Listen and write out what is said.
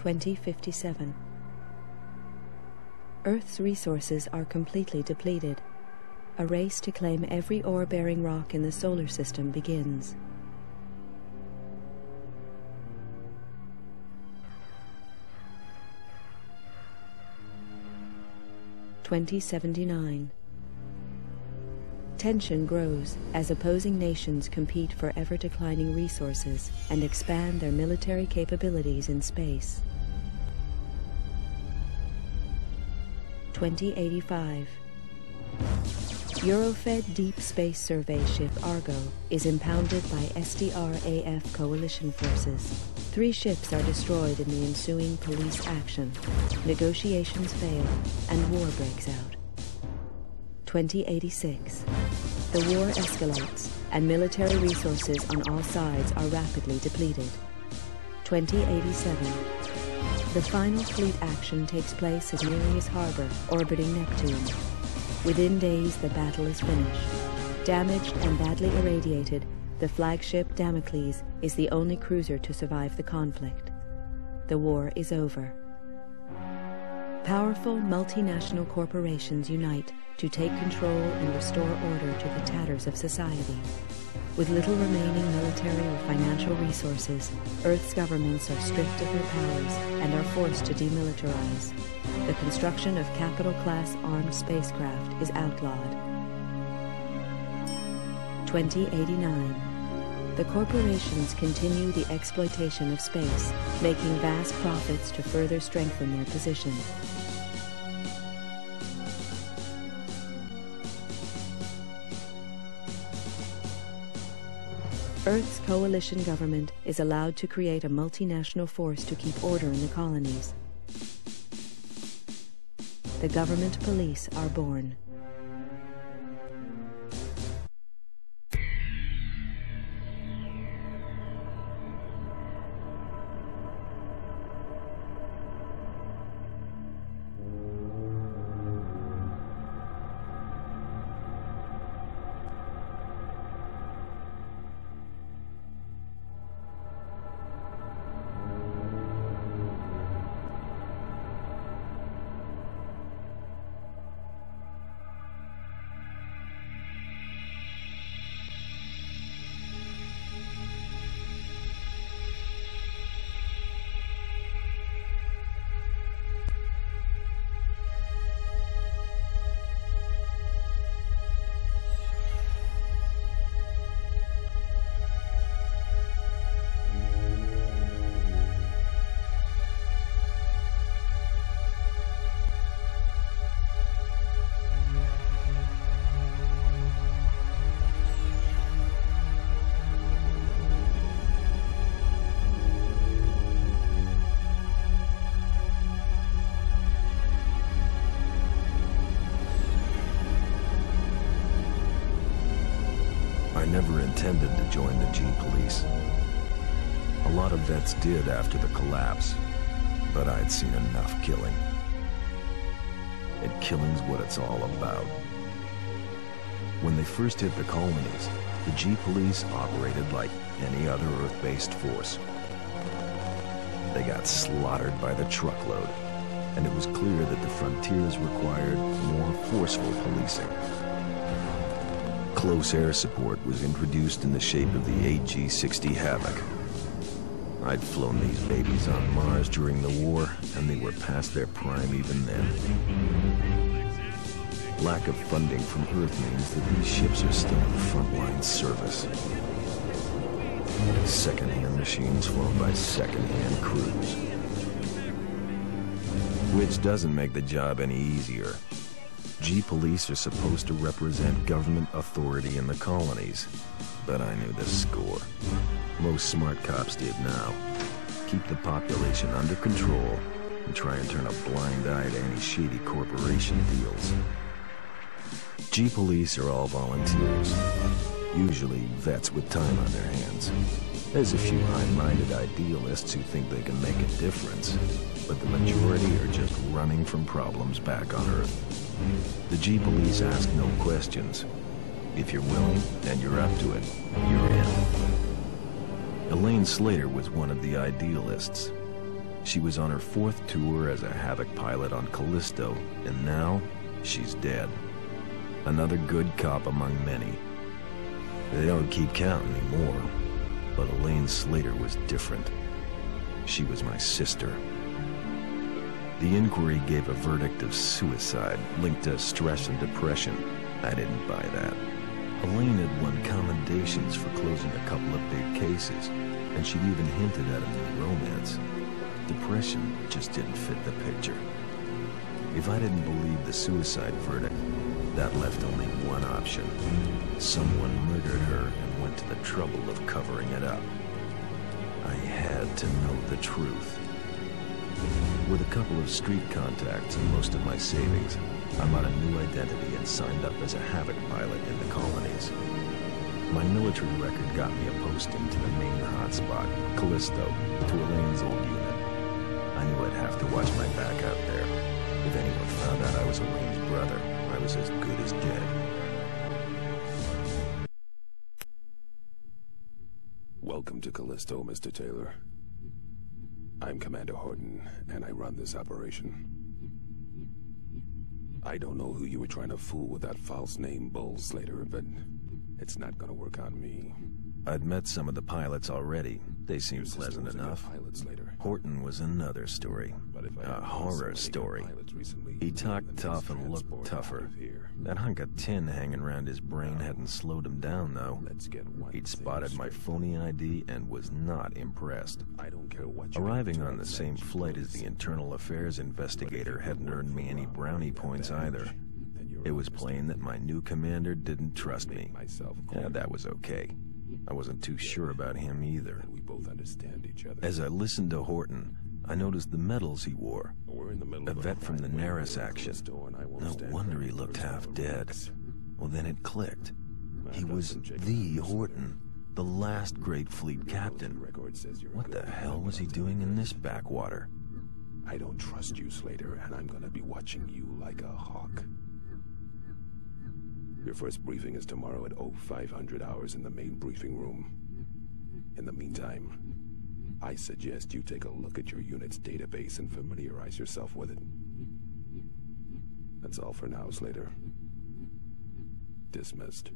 2057. Earth's resources are completely depleted. A race to claim every ore-bearing rock in the solar system begins. (2079). Tension grows as opposing nations compete for ever-declining resources and expand their military capabilities in space. 2085. Eurofed Deep Space Survey ship Argo is impounded by SDR-AF coalition forces. 3 ships are destroyed in the ensuing police action. Negotiations fail and war breaks out. 2086. The war escalates and military resources on all sides are rapidly depleted. 2087. The final fleet action takes place at Nereus Harbor, orbiting Neptune. Within days, the battle is finished. Damaged and badly irradiated, the flagship Damocles is the only cruiser to survive the conflict. The war is over. Powerful multinational corporations unite to take control and restore order to the tatters of society. With little remaining military or financial resources, Earth's governments are stripped of their powers and are forced to demilitarize. The construction of capital-class armed spacecraft is outlawed. 2089. The corporations continue the exploitation of space, making vast profits to further strengthen their position. Earth's coalition government is allowed to create a multinational force to keep order in the colonies. The government police are born. I never intended to join the G-Police. A lot of vets did after the collapse, but I'd seen enough killing. And killing's what it's all about. When they first hit the colonies, the G-Police operated like any other Earth-based force. They got slaughtered by the truckload, and it was clear that the frontiers required more forceful policing. Close air support was introduced in the shape of the AG-60 Havoc. I'd flown these babies on Mars during the war, and they were past their prime even then. Lack of funding from Earth means that these ships are still in frontline service. Second-hand machines flown by second-hand crews. Which doesn't make the job any easier. G-Police are supposed to represent government authority in the colonies, but I knew the score. Most smart cops did now. Keep the population under control and try and turn a blind eye to any shady corporation deals. G-Police are all volunteers, usually vets with time on their hands. There's a few high-minded idealists who think they can make a difference, but the majority are just running from problems back on Earth. The G-Police ask no questions. If you're willing and you're up to it, you're in. Elaine Slater was one of the idealists. She was on her 4th tour as a Havoc pilot on Callisto, and now she's dead. Another good cop among many. They don't keep count anymore, but Elaine Slater was different. She was my sister. The inquiry gave a verdict of suicide linked to stress and depression. I didn't buy that. Elaine had won commendations for closing a couple of big cases, and she'd even hinted at a new romance. Depression just didn't fit the picture. If I didn't believe the suicide verdict, that left only one option. Someone murdered her and went to the trouble of covering it up. I had to know the truth. With a couple of street contacts and most of my savings, I bought a new identity and signed up as a Havoc pilot in the colonies. My military record got me a posting to the main hotspot, Callisto, to Elaine's old unit. I knew I'd have to watch my back out there. If anyone found out I was Elaine's brother, I was as good as dead. Welcome to Callisto, Mr. Taylor. I'm Commander Horton, and I run this operation. I don't know who you were trying to fool with that false name, Bull Slater, but it's not gonna work on me. I'd met some of the pilots already. They seemed pleasant enough. Horton was another story. A horror story. He talked tough and looked tougher. That hunk of tin hanging around his brain hadn't slowed him down, though. He'd spotted my phony ID and was not impressed. Arriving on the same flight as the internal affairs investigator hadn't earned me any brownie points either. It was plain that my new commander didn't trust me. Yeah, that was okay. I wasn't too sure about him either. As I listened to Horton, I noticed the medals he wore. A vet from the Naris action. No wonder he looked half dead. Well, then it clicked. He was the Horton, the last great fleet captain. What the hell was he doing in this backwater? I don't trust you, Slater, and I'm gonna be watching you like a hawk. Your first briefing is tomorrow at 0500 hours in the main briefing room. In the meantime, I suggest you take a look at your unit's database and familiarize yourself with it. That's all for now, Slater. Dismissed.